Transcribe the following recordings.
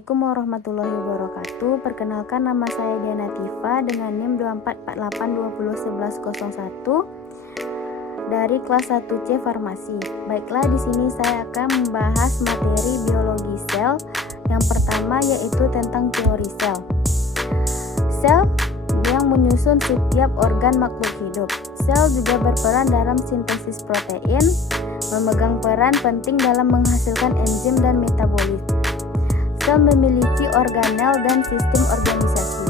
Assalamualaikum warahmatullahi wabarakatuh. Perkenalkan, nama saya Diana Tifa dengan NIM 2448201101 dari kelas 1C Farmasi. Baiklah, di sini saya akan membahas materi biologi sel. Yang pertama yaitu tentang teori sel. Sel yang menyusun setiap organ makhluk hidup. Sel juga berperan dalam sintesis protein, memegang peran penting dalam menghasilkan enzim dan metabolit. Sel memiliki organel dan sistem organisasi.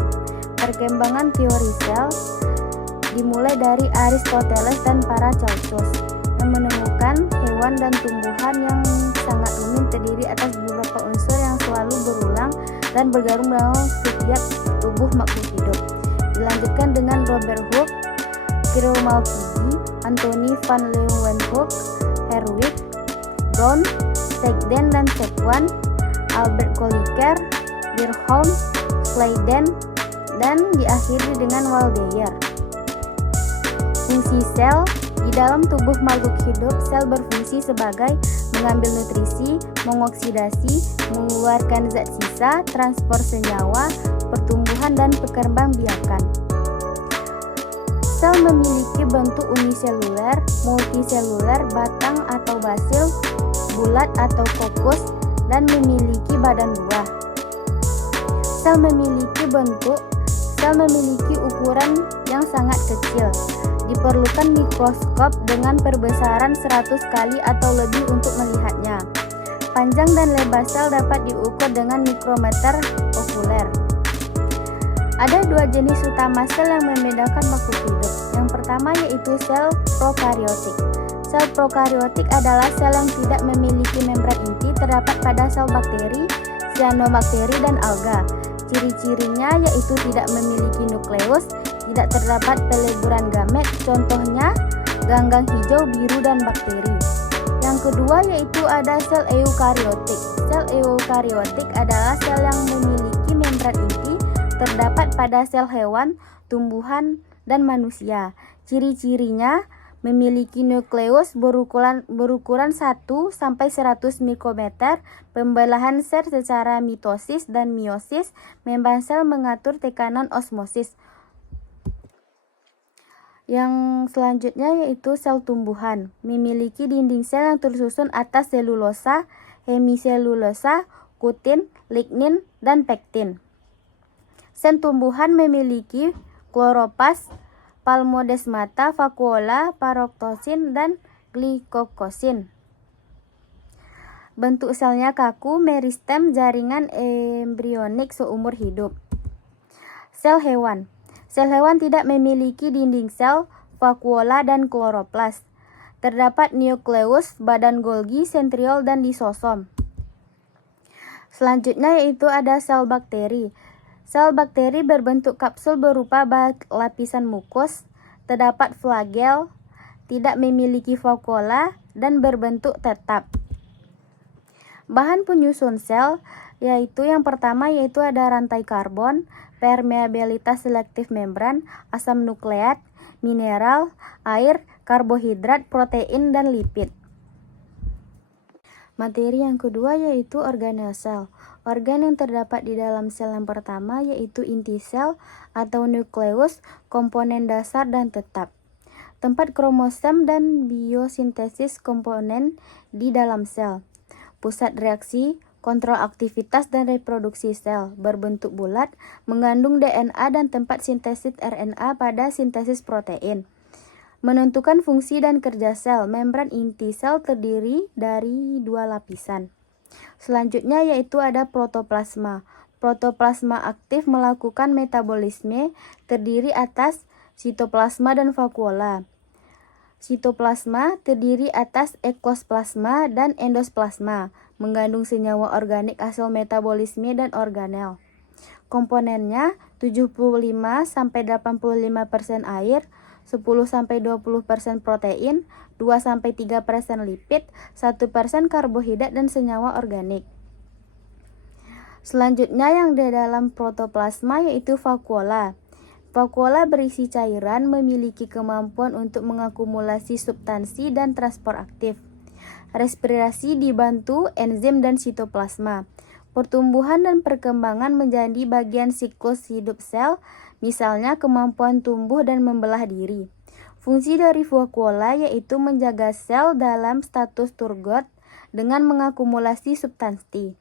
Perkembangan teori sel dimulai dari Aristoteles dan Paracelsus yang menemukan hewan dan tumbuhan yang sangat umum terdiri atas beberapa unsur yang selalu berulang dan bergabung dalam setiap tubuh makhluk hidup. Dilanjutkan dengan Robert Hooke, Kirill Malpighi, Anthony van Leeuwenhoek, Herwig, Brown, Stegden dan Sekwan, Albert Kolliker, Birnbaum, Schleiden, dan diakhiri dengan Waldeyer. Fungsi sel di dalam tubuh makhluk hidup. Sel berfungsi sebagai mengambil nutrisi, mengoksidasi, mengeluarkan zat sisa, transport senyawa, pertumbuhan, dan perkembangbiakan. Sel memiliki bentuk uniseluler, multiseluler, batang atau basil, bulat atau kokus, dan memiliki badan buah. Sel memiliki ukuran yang sangat kecil. Diperlukan mikroskop dengan perbesaran 100 kali atau lebih untuk melihatnya. Panjang dan lebar sel dapat diukur dengan mikrometer okuler. Ada dua jenis utama sel yang membedakan makhluk hidup. Yang pertama yaitu sel prokariotik. Sel prokariotik adalah sel yang tidak memiliki membran inti, terdapat pada sel bakteri, cyanobacteria, dan alga. Ciri-cirinya yaitu tidak memiliki nukleus, tidak terdapat peleburan gamet, contohnya ganggang hijau, biru, dan bakteri. Yang kedua yaitu ada sel eukariotik. Sel eukariotik adalah sel yang memiliki membran inti, terdapat pada sel hewan, tumbuhan, dan manusia. Ciri-cirinya memiliki nukleus berukuran 1-100 mikrometer, pembelahan sel secara mitosis dan meiosis, membran sel mengatur tekanan osmosis. Yang selanjutnya yaitu sel tumbuhan, memiliki dinding sel yang tersusun atas selulosa, hemiselulosa, kutin, lignin, dan pektin. Sel tumbuhan memiliki kloroplas, palmodesmata, vakuola, paroktosin, dan glikokosin. Bentuk selnya kaku, meristem, jaringan embrionik seumur hidup. Sel hewan. Sel hewan tidak memiliki dinding sel, vakuola, dan kloroplas. Terdapat nukleus, badan Golgi, sentriol, dan lisosom. Selanjutnya yaitu ada sel bakteri. Sel bakteri berbentuk kapsul berupa lapisan mukus, terdapat flagel, tidak memiliki vakuola, dan berbentuk tetap. Bahan penyusun sel yaitu yang pertama yaitu ada rantai karbon, permeabilitas selektif membran, asam nukleat, mineral, air, karbohidrat, protein, dan lipid. Materi yang kedua yaitu organel sel. Organ yang terdapat di dalam sel yang pertama yaitu inti sel atau nukleus, komponen dasar dan tetap. Tempat kromosom dan biosintesis komponen di dalam sel. Pusat reaksi, kontrol aktivitas dan reproduksi sel, berbentuk bulat, mengandung DNA dan tempat sintesis RNA pada sintesis protein. Menentukan fungsi dan kerja sel. Membran inti sel terdiri dari dua lapisan. Selanjutnya yaitu ada protoplasma. Protoplasma aktif melakukan metabolisme, terdiri atas sitoplasma dan vakuola. Sitoplasma terdiri atas ektosplasma dan endosplasma, mengandung senyawa organik hasil metabolisme dan organel. Komponennya 75-85% air, 10-20% protein, 2-3% lipid, 1% karbohidrat, dan senyawa organik. Selanjutnya yang di dalam protoplasma yaitu vakuola. Vakuola berisi cairan, memiliki kemampuan untuk mengakumulasi substansi dan transport aktif. Respirasi dibantu enzim dan sitoplasma. Pertumbuhan dan perkembangan menjadi bagian siklus hidup sel, misalnya kemampuan tumbuh dan membelah diri. Fungsi dari vakuola yaitu menjaga sel dalam status turgor dengan mengakumulasi substansi,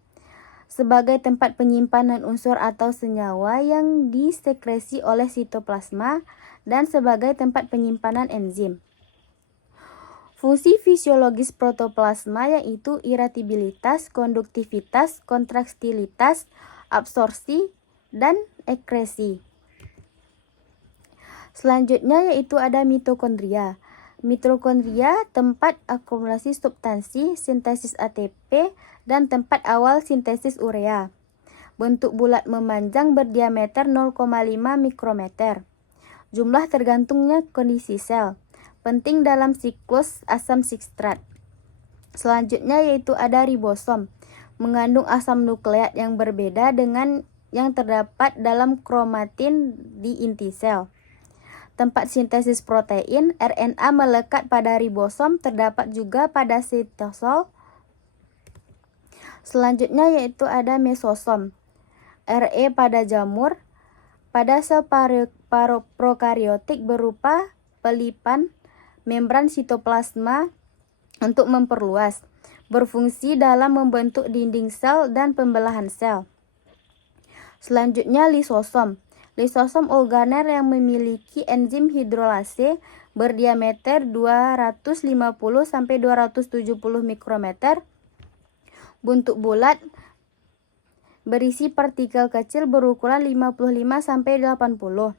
sebagai tempat penyimpanan unsur atau senyawa yang disekresi oleh sitoplasma, dan sebagai tempat penyimpanan enzim. Fungsi fisiologis protoplasma yaitu irritabilitas, konduktivitas, kontraktilitas, absorpsi, dan ekresi. Selanjutnya yaitu ada mitokondria. Mitokondria tempat akumulasi substansi, sintesis ATP, dan tempat awal sintesis urea. Bentuk bulat memanjang berdiameter 0,5 mikrometer. Jumlah tergantungnya kondisi sel. Penting dalam siklus asam substrat. Selanjutnya yaitu ada ribosom, mengandung asam nukleat yang berbeda dengan yang terdapat dalam kromatin di inti sel. Tempat sintesis protein, RNA melekat pada ribosom, terdapat juga pada sitosol. Selanjutnya yaitu ada mesosom, RE pada jamur, pada sel prokariotik berupa pelipan membran sitoplasma untuk memperluas, berfungsi dalam membentuk dinding sel dan pembelahan sel. Selanjutnya lisosom. Lisosom organel yang memiliki enzim hidrolase berdiameter 250-270 mikrometer, bentuk bulat, berisi partikel kecil berukuran 55-80.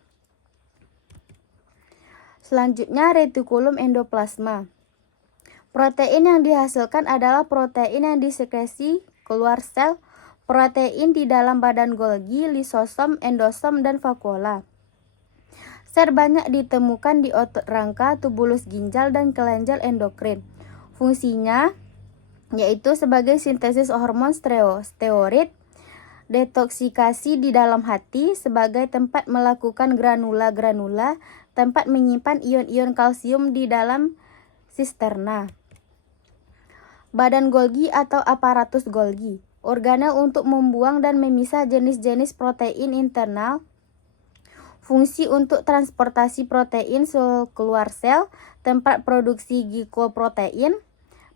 Selanjutnya retikulum endoplasma. Protein yang dihasilkan adalah protein yang disekresi keluar sel, protein di dalam badan Golgi, lisosom, endosom, dan vakuola. Sel banyak ditemukan di otot rangka, tubulus ginjal, dan kelenjar endokrin. Fungsinya yaitu sebagai sintesis hormon steroid, detoksikasi di dalam hati, sebagai tempat melakukan granula-granula, tempat menyimpan ion-ion kalsium di dalam sisterna. Badan Golgi atau aparatus Golgi, organel untuk membuang dan memisah jenis-jenis protein internal. Fungsi untuk transportasi protein keluar sel, tempat produksi glikoprotein,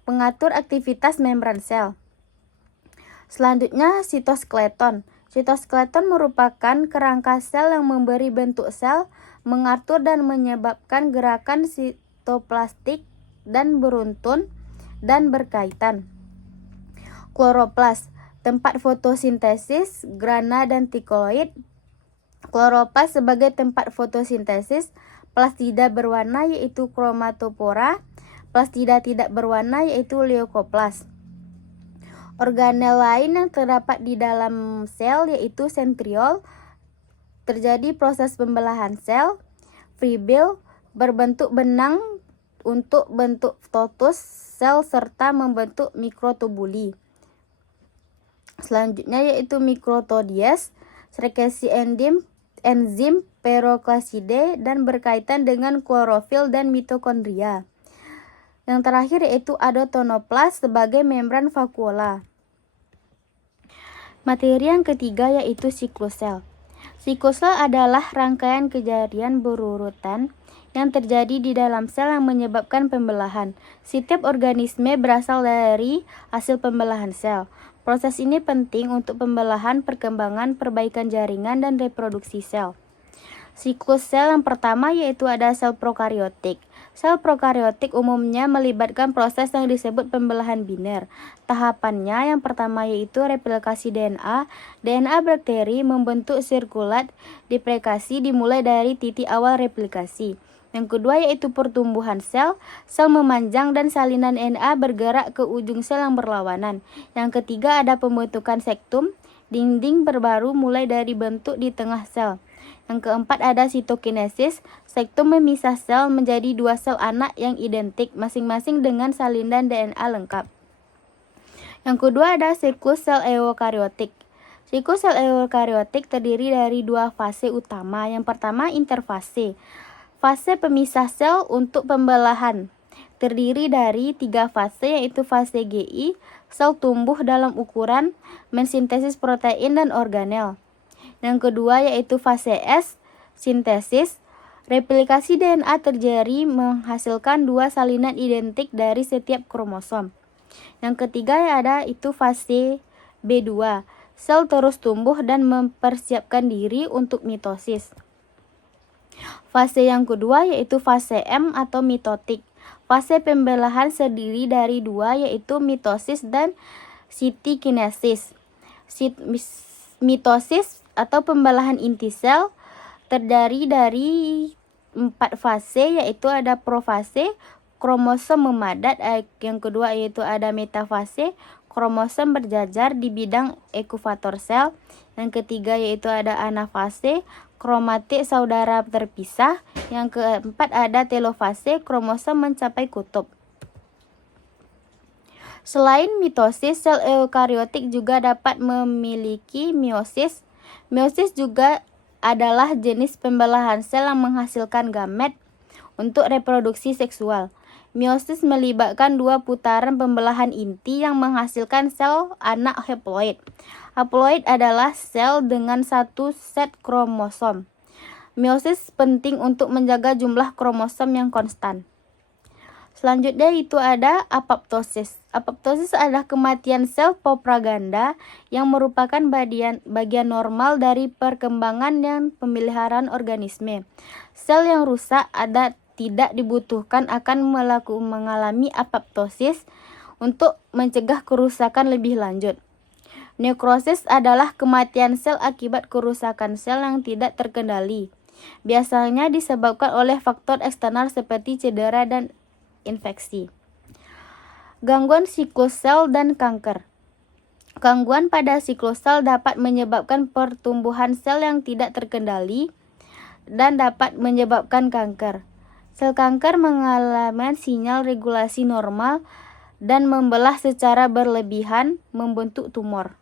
pengatur aktivitas membran sel. Selanjutnya sitoskeleton. Sitoskeleton merupakan kerangka sel yang memberi bentuk sel, mengatur dan menyebabkan gerakan sitoplastik dan beruntun dan berkaitan. Kloroplas, tempat fotosintesis grana dan tikoid. Kloroplas sebagai tempat fotosintesis. Plastida berwarna yaitu kromatopora. Plastida tidak berwarna yaitu leukoplas. Organel lain yang terdapat di dalam sel yaitu sentriol. Terjadi proses pembelahan sel. Fibril berbentuk benang untuk bentuk totus sel serta membentuk mikrotubuli. Selanjutnya yaitu mikrotodies, sekresi enzim peroklaside dan berkaitan dengan klorofil dan mitokondria. Yang terakhir yaitu ada tonoplas sebagai membran vakuola. Materi yang ketiga yaitu siklus sel. Siklus sel adalah rangkaian kejadian berurutan yang terjadi di dalam sel yang menyebabkan pembelahan. Setiap organisme berasal dari hasil pembelahan sel. Proses ini penting untuk pembelahan, perkembangan, perbaikan jaringan, dan reproduksi sel. Siklus sel yang pertama yaitu ada sel prokariotik. Sel prokariotik umumnya melibatkan proses yang disebut pembelahan biner. Tahapannya yang pertama yaitu replikasi DNA. DNA bakteri membentuk sirkulat diplikasi dimulai dari titik awal replikasi. Yang kedua yaitu pertumbuhan sel. Sel memanjang dan salinan DNA bergerak ke ujung sel yang berlawanan. Yang ketiga ada pembentukan sektum. Dinding berbaru mulai dari bentuk di tengah sel. Yang keempat ada sitokinesis. Sektum memisah sel menjadi dua sel anak yang identik, masing-masing dengan salinan DNA lengkap. Yang kedua ada siklus sel eukariotik. Siklus sel eukariotik terdiri dari dua fase utama. Yang pertama interfase. Fase pemisah sel untuk pembelahan. terdiri dari 3 fase, yaitu fase GI, sel tumbuh dalam ukuran, mensintesis protein dan organel. Yang kedua yaitu fase S, sintesis. Replikasi DNA terjadi menghasilkan 2 salinan identik dari setiap kromosom. Yang ketiga ada itu fase B2. Sel terus tumbuh dan mempersiapkan diri untuk mitosis. Fase yang kedua yaitu fase M atau mitotik. Fase pembelahan terdiri dari 2 yaitu mitosis dan sitokinesis. Mitosis atau pembelahan inti sel terdiri dari 4 fase, yaitu ada profase, kromosom memadat, yang kedua yaitu ada metafase, kromosom berjajar di bidang ekuvator sel, yang ketiga yaitu ada anafase, kromatik saudara terpisah, yang keempat ada telofase, kromosom mencapai kutub. Selain mitosis, sel eukariotik juga dapat memiliki meiosis. Meiosis juga adalah jenis pembelahan sel yang menghasilkan gamet untuk reproduksi seksual. Meiosis melibatkan 2 putaran pembelahan inti yang menghasilkan sel anak haploid. Haploid adalah sel dengan 1 set kromosom. Meiosis penting untuk menjaga jumlah kromosom yang konstan. Selanjutnya itu ada apoptosis. Apoptosis adalah kematian sel propaganda yang merupakan bagian normal dari perkembangan dan pemeliharaan organisme. Sel yang rusak tidak dibutuhkan akan mengalami apoptosis untuk mencegah kerusakan lebih lanjut. Nekrosis adalah kematian sel akibat kerusakan sel yang tidak terkendali. Biasanya disebabkan oleh faktor eksternal seperti cedera dan infeksi. Gangguan siklus sel dan kanker. Gangguan pada siklus sel dapat menyebabkan pertumbuhan sel yang tidak terkendali dan dapat menyebabkan kanker. Sel kanker mengalami sinyal regulasi normal dan membelah secara berlebihan, membentuk tumor.